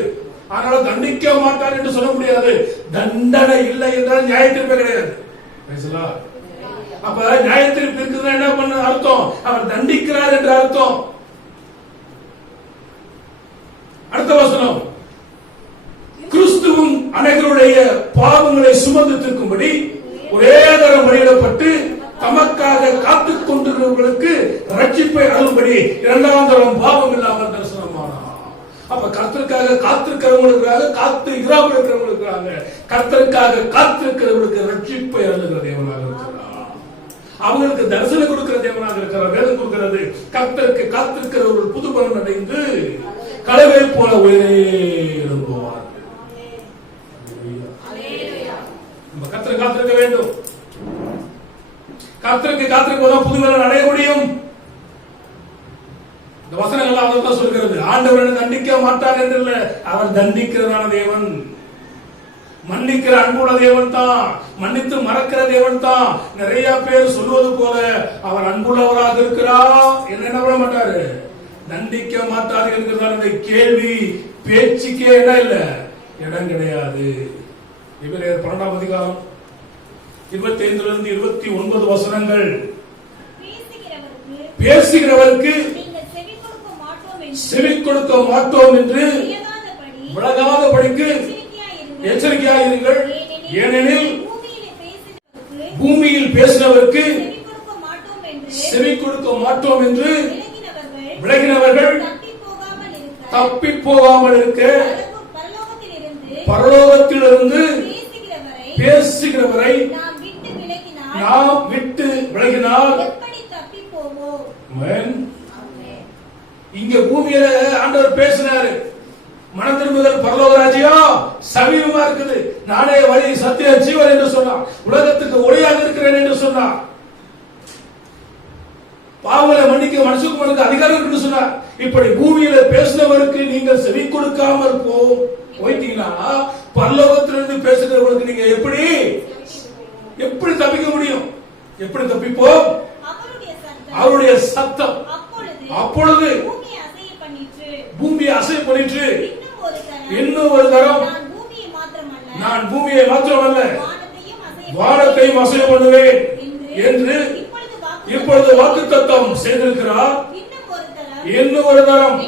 அதனால தண்டிக்க மாட்டார் என்று சொல்ல முடியாது. தண்டனை இல்லை என்றால் நியாயத்தீர்ப்பே கிடையாது. அப்ப நியாயத்தீர்ப்பு இருக்குதுன்னா என்ன பண்ண அர்த்தம்? அவர் தண்டிக்கிறார் என்ற அர்த்தம். அடுத்த வசனம், கிறிஸ்துவும் அனைவருடைய பாவங்களை சுமந்து தீர்க்கும்படி ஒரே தரம் வெளியிடப்பட்டு தமக்காக காத்துக் கொண்டிருக்கிறவர்களுக்கு ரட்சிப்பை அருள்படி இரண்டாம் தரம் பாவம் இல்லாமல் தரிசனமானார். அப்ப கர்த்தருக்காக காத்திருக்கிறவங்களுக்காக காத்து இராமல் இருக்கிறவங்களுக்காக கர்த்தருக்காக காத்திருக்கிறவர்களுக்கு ரட்சிப்பை அருளுகிற தேவனாக இருக்கிறார். அவங்களுக்கு தரிசனம் கொடுக்கிற தேவனாக இருக்கிறார். வேதம் கொடுக்கிறது, கர்த்தருக்கு காத்திருக்கிறவர்கள் புது பலன் அடைந்து கலவை போல உயரே எழும்புவார். நம்ம கர்த்தரை காத்திருக்க வேண்டும். கர்த்தருக்கு காத்திருப்பதான் புது பலன் அடைய முடியும். இந்த வசனங்கள் அதான் சொல்கிறது. ஆண்டவரை தண்டிக்க மாட்டார் என்று இல்ல, அவர் தண்டிக்கிறதான தேவன். மன்னிக்கிற அன்புள்ள தேவன் தான், மன்னித்து மறக்கிற தேவன் தான். நிறைய பேர் சொல்வது போல அவர் அன்புள்ளவராக இருக்கிறார் என்ன பண்ண மாட்டாரு, தண்டிக்க மாட்டார் என்கிறதான கேள்வி பேச்சுக்கே இடம் இல்ல, இடம் கிடையாது. எபிரேயர் 12ஆம் அதிகாரம் 25 29 வசனங்கள். பேசுகிறவருக்கு செவி கொடுக்க மாட்டோம் என்று விலகாதபடிக்கு எச்சரிக்கையாயிருங்கள். ஏனெனில் பூமியில் பேசினவருக்கு செவி கொடுக்க மாட்டோம் என்று விலகினவர்கள் தப்பி போகாமல் இருக்க பரலோகத்திலிருந்து பேசுகிறவரை நாம் விட்டு விலகினால் இங்க பூமியில ஆண்டவர் பேசினாரு, மனம் திரும்புதல் பரலோக ராஜ்யம் சமீபமா இருக்குது, நானே வழி சத்தியம் ஜீவன் என்று சொன்னார், உலகத்துக்கு ஒளியாக இருக்கிறேன் என்று சொன்னார், பாவங்களை மன்னிக்க மனுஷனுக்கு அதிகாரம் என்று சொன்னார். இப்படி பூமியில பேசினவருக்கு நீங்கள் செவி கொடுக்காமல் போயிட்டீங்கன்னா பரலோகத்திலிருந்து பேசுகிறவர்களுக்கு நீங்க எப்படி தப்பிக்க முடியும்? எப்படி தப்பிப்போம்? அவருடைய சத்தம் அப்பொழுது பூமியை அசை பண்ணிற்று. இன்னும் ஒரு தரம் நான் பூமியை மாத்திரமல்ல வானத்தையும் அசை பண்ணுவேன் என்று இப்பொழுது வாக்குத்தத்தம் செய்திருக்கிறார். இன்னும் ஒரு தரம்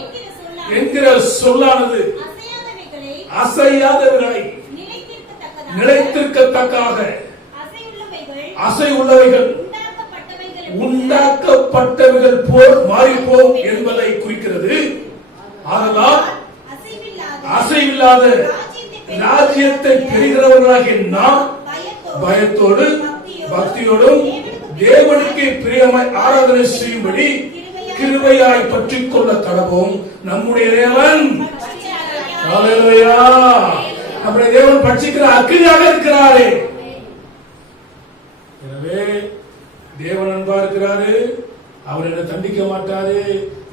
என்கிற சொல்லானது அசையாதவர்களை நிலைத்திருக்கத்தக்காக அசை உள்ளவைகள் உண்டாக்கப்பட்டவைகள் போல் மாறிப்போம் என்பதை குறிக்கிறது. ஆதலால் அசைவில்லாத ராஜ்யத்தை பெறுகிறவர்களாகிய நாம் பயத்தோடு பக்தியோடும் தேவனுக்கு பிரியமாய் ஆராதனை செய்யும்படி கிருபையாய் பற்றிக் கொள்ள கடவோம். நம்முடைய தேவன் நம்முடைய தேவன் பட்சிக்கிற அக்கினியாக இருக்கிறாரே. எனவே தேவன் அன்பா இருக்கிறாரு, அவர் என்ன தண்டிக்க மாட்டாரு.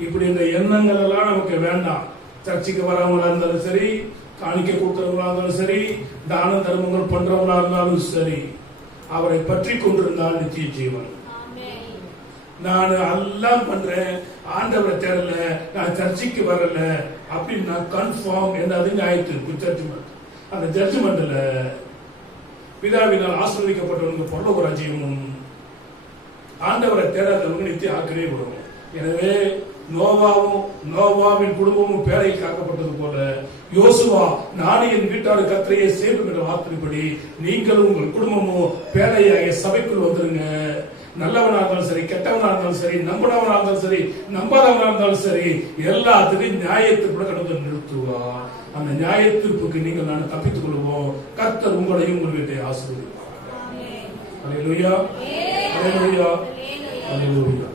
இப்படி இந்த எண்ணங்கள் எல்லாம் நமக்கு வேண்டாம். சர்ச்சைக்கு வரவங்களா இருந்தாலும் சரி, காணிக்க கொடுக்கிறவங்களா இருந்தாலும் சரி, தான தர்மங்கள் பண்றவங்களா இருந்தாலும் சரி, அவரை பற்றி கொண்டிருந்தால் நித்திய ஜீவன். நான் எல்லாம் பண்றேன், ஆண்டவரை தேடல, நான் சர்ச்சைக்கு வரல அப்படின்னு நான் கன்ஃபார்ம் என்னது நியாயத்திற்கு ஜட்ஜ்மெண்ட். அந்த ஜட்ஜ்மெண்ட்ல பிதாவினால் ஆசீர்வதிக்கப்பட்டவங்க பரலோக ராஜ்யமும் ஆண்டவரை தேடாதவங்க நித்திய ஆக்கிரே விடுவோம். எனவே நோவாவின் குடும்பமும் பேரை காக்கப்பட்டது போல யோசுவா நானே என் வீட்டாரு கர்த்தரையே சேரும் என்ற வார்த்தைப்படி நீங்களும் உங்கள் குடும்பமும் பேரையாக சபைக்குள் வந்துருங்க. நல்லவனா இருந்தாலும் சரி, கெட்டவனா இருந்தாலும் சரி, நம்பினவனா இருந்தாலும் சரி, நம்பாதவனா இருந்தாலும் சரி, எல்லாத்துக்கும் நியாயத்திற்கு கடந்து நிறுத்துவார். அந்த நியாயத்திற்கு நீங்கள் நான் தப்பித்துக் கொள்வோம். கர்த்தர் உங்களையும் உங்கள் வீட்டை ஆசீர்வதிப்பார். அல்லேலூயா, அல்லேலூயா, அல்லேலூயா.